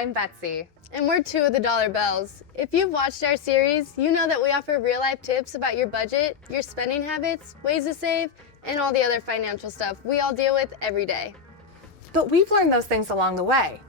I'm Betsy. And we're two of the Dollar Bells. If you've watched our series, you know that we offer real-life tips about your budget, your spending habits, ways to save, and all the other financial stuff we all deal with every day. But we've learned those things along the way.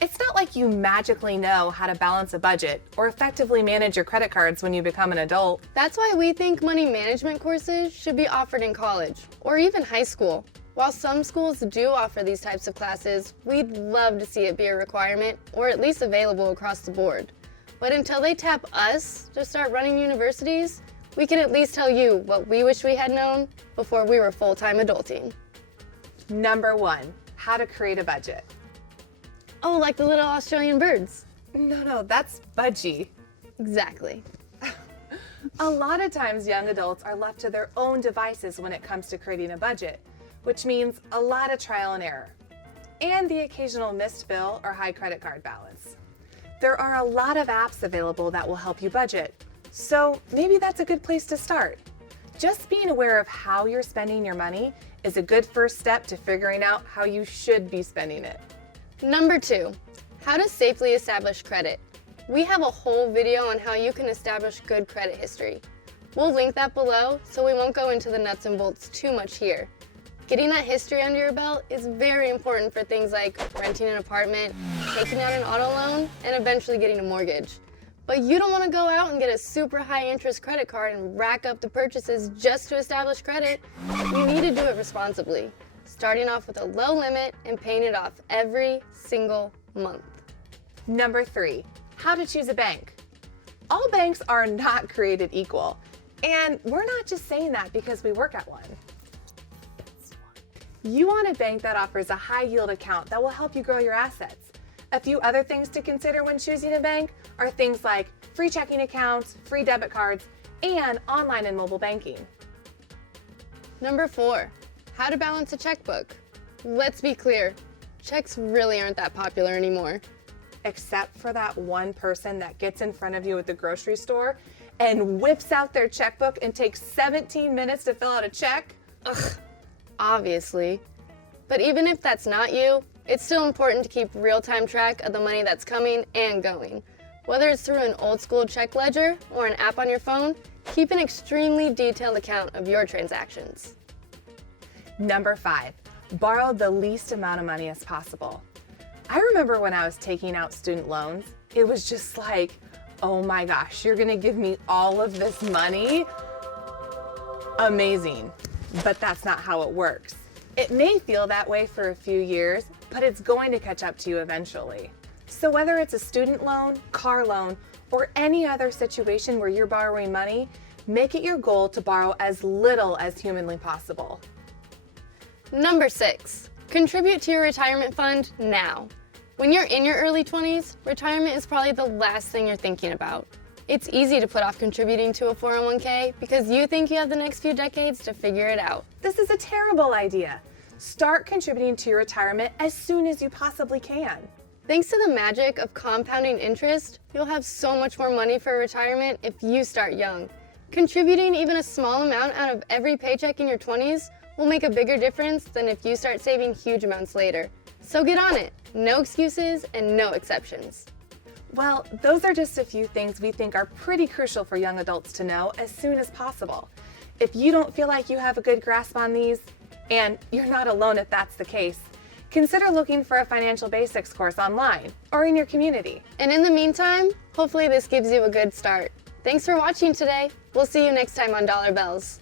It's not like you magically know how to balance a budget or effectively manage your credit cards when you become an adult. That's why we think money management courses should be offered in college or even high school. While some schools do offer these types of classes, we'd love to see it be a requirement or at least available across the board. But until they tap us to start running universities, we can at least tell you what we wish we had known before we were full-time adulting. Number 1, how to create a budget. Oh, like the little Australian birds. No, that's budgie. Exactly. A lot of times young adults are left to their own devices when it comes to creating a budget, which means a lot of trial and error, and the occasional missed bill or high credit card balance. There are a lot of apps available that will help you budget, so maybe that's a good place to start. Just being aware of how you're spending your money is a good first step to figuring out how you should be spending it. Number 2, how to safely establish credit. We have a whole video on how you can establish good credit history. We'll link that below, so we won't go into the nuts and bolts too much here. Getting that history under your belt is very important for things like renting an apartment, taking out an auto loan, and eventually getting a mortgage. But you don't want to go out and get a super high interest credit card and rack up the purchases just to establish credit. You need to do it responsibly, starting off with a low limit and paying it off every single month. Number 3, how to choose a bank. All banks are not created equal, and we're not just saying that because we work at one. You want a bank that offers a high yield account that will help you grow your assets. A few other things to consider when choosing a bank are things like free checking accounts, free debit cards, and online and mobile banking. Number 4, how to balance a checkbook. Let's be clear, checks really aren't that popular anymore. Except for that one person that gets in front of you at the grocery store and whips out their checkbook and takes 17 minutes to fill out a check. Ugh, obviously. But even if that's not you, it's still important to keep real-time track of the money that's coming and going. Whether it's through an old-school check ledger or an app on your phone, keep an extremely detailed account of your transactions. Number 5, borrow the least amount of money as possible. I remember when I was taking out student loans, it was just like, oh my gosh, you're gonna give me all of this money? Amazing. But that's not how it works. It may feel that way for a few years, but it's going to catch up to you eventually. So whether it's a student loan, car loan, or any other situation where you're borrowing money, make it your goal to borrow as little as humanly possible. Number 6, contribute to your retirement fund now. When you're in your early 20s, retirement is probably the last thing you're thinking about. It's easy to put off contributing to a 401k because you think you have the next few decades to figure it out. This is a terrible idea. Start contributing to your retirement as soon as you possibly can. Thanks to the magic of compounding interest, you'll have so much more money for retirement if you start young. Contributing even a small amount out of every paycheck in your 20s will make a bigger difference than if you start saving huge amounts later. So get on it. No excuses and no exceptions. Well, those are just a few things we think are pretty crucial for young adults to know as soon as possible. If you don't feel like you have a good grasp on these, and you're not alone if that's the case, consider looking for a financial basics course online or in your community. And in the meantime, hopefully this gives you a good start. Thanks for watching today. We'll see you next time on Dollar Bells.